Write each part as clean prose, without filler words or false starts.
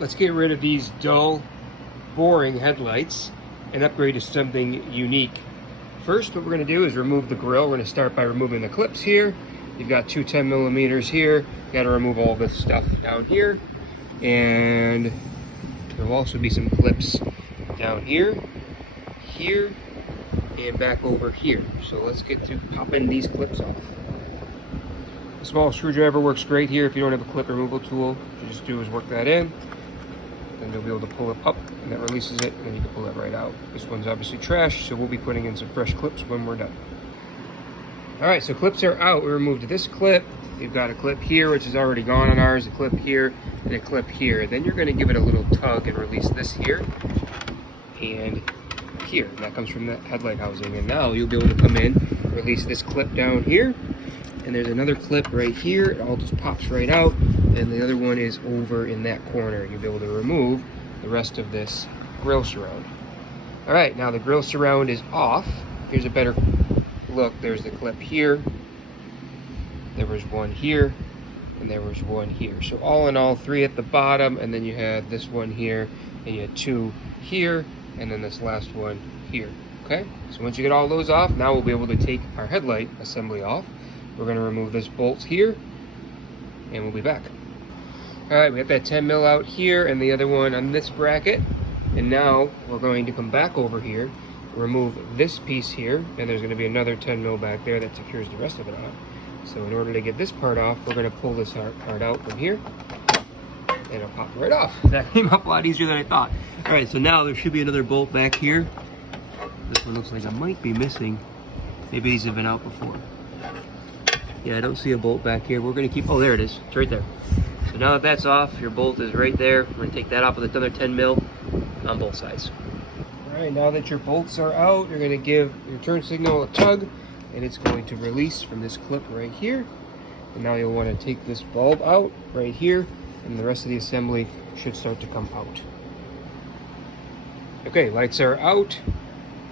let's get rid of these dull, boring headlights and upgrade to something unique. First, what we're going to do is remove the grille. We're going to start by removing the clips here. You've got two 10 millimeters here. You got to remove all this stuff down here. And there'll also be some clips down here, here, and back over here. So let's get to popping these clips off. A small screwdriver works great here. If you don't have a clip removal tool, what you just do is work that in. Then you'll be able to pull it up, and that releases it, and then you can pull it right out. This one's obviously trash, so we'll be putting in some fresh clips when we're done. All right, so clips are out. We removed this clip. You've got a clip here, which is already gone on ours, a clip here, and a clip here. Then you're gonna give it a little tug and release this here, and here. And that comes from the headlight housing. And now you'll be able to come in, release this clip down here, and there's another clip right here. It all just pops right out, and the other one is over in that corner. You'll be able to remove the rest of this grille surround. All right, now the grille surround is off. Here's a better look. There's the clip here. There was one here, and there was one here. So all in all, 3 at the bottom, and then you had this one here, and you had 2 here, and then this last one here. Okay, so once you get all those off, now we'll be able to take our headlight assembly off. We're going to remove this bolt here, and we'll be back. All right, we have that 10 mil out here and the other one on this bracket. And now we're going to come back over here, remove this piece here, and there's going to be another 10 mil back there that secures the rest of it on. So in order to get this part off, we're going to pull this part out from here, and it'll pop right off. That came up a lot easier than I thought. All right, so now there should be another bolt back here. This one looks like it might be missing. Maybe these have been out before. Yeah, I don't see a bolt back here. We're going to keep, oh, there it is. It's right there. So now that that's off, your bolt is right there. We're going to take that off with another 10 mil on both sides. All right, now that your bolts are out, you're going to give your turn signal a tug, and it's going to release from this clip right here. And now you'll want to take this bulb out right here, and the rest of the assembly should start to come out. Okay, lights are out,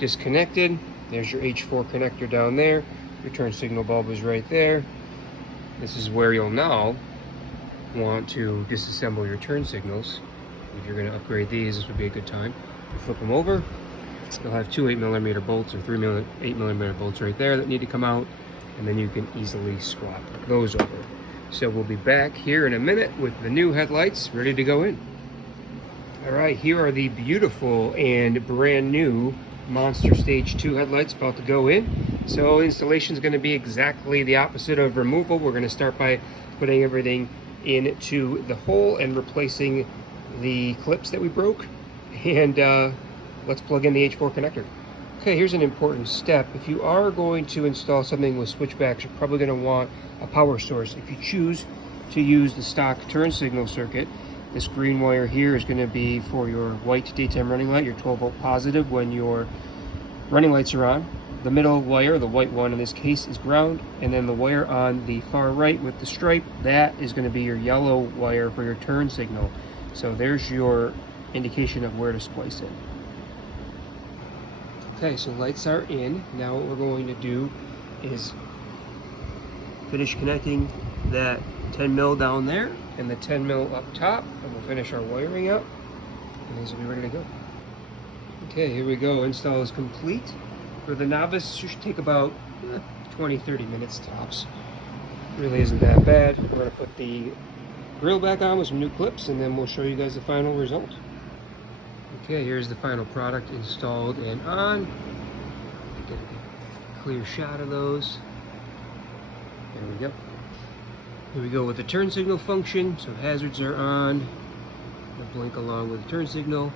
disconnected. There's your H4 connector down there. Your turn signal bulb is right there. This is where you'll now want to disassemble your turn signals. If you're going to upgrade these, this would be a good time. You flip them over. You'll have 2 8mm bolts or 3 8mm bolts right there that need to come out, and then you can easily swap those over. So we'll be back here in a minute with the new headlights ready to go in. All right, here are the beautiful and brand new Monster Stage 2 headlights about to go in. So installation is going to be exactly the opposite of removal. We're going to start by putting everything into the hole and replacing the clips that we broke. And let's plug in the H4 connector. Okay, here's an important step. If you are going to install something with switchbacks, you're probably going to want a power source. If you choose to use the stock turn signal circuit, this green wire here is going to be for your white daytime running light, your 12 volt positive when your running lights are on. The middle wire, the white one in this case, is ground, and then the wire on the far right with the stripe, that is going to be your yellow wire for your turn signal. So there's your indication of where to splice it. Okay, so lights are in. Now what we're going to do is finish connecting that 10 mil down there and the 10 mil up top, and we'll finish our wiring up, and these will be ready to go. Okay, here we go. Install is complete. For the novice, it should take about 20-30 minutes tops. Really isn't that bad. We're going to put the grill back on with some new clips, and then we'll show you guys the final result. Okay, here's the final product installed and on. Get a clear shot of those. There we go. Here we go with the turn signal function. So hazards are on. They'll blink along with the turn signal.